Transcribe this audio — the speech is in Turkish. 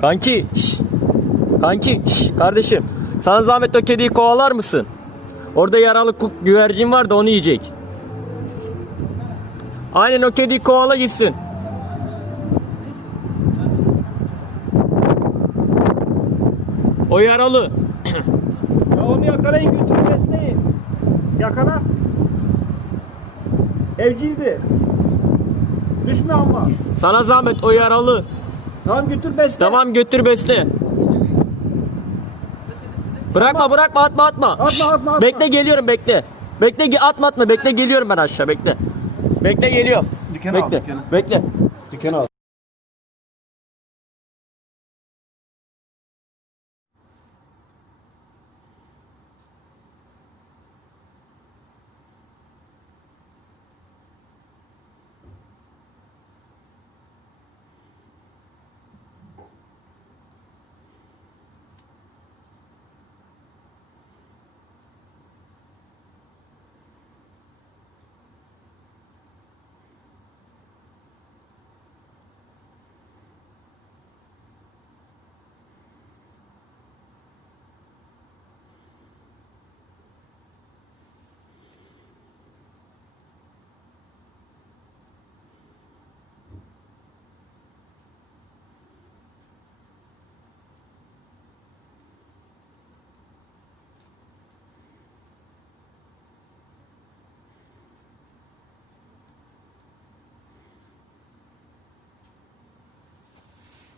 Kanki. şş. Kanki. şş. Kardeşim. Sana zahmet o kediyi kovalar mısın? Orada yaralı güvercin var da onu yiyecek. Aynen o kediyi kovala gitsin. O yaralı. Ya onu yakalayın götürün besleyin. Yakala. Evciydi. Düşme ama. Sana zahmet o yaralı. Tamam götür besle. Tamam götür besle. Bırakma bırakma atma atma. Atma, Şşş, atma, atma. Bekle geliyorum bekle. Bekle ge- atma atma bekle geliyorum ben aşağı bekle. Bekle geliyorum. Dükkanı al, bekle. dükkanı. Bekle. Dükkanı al.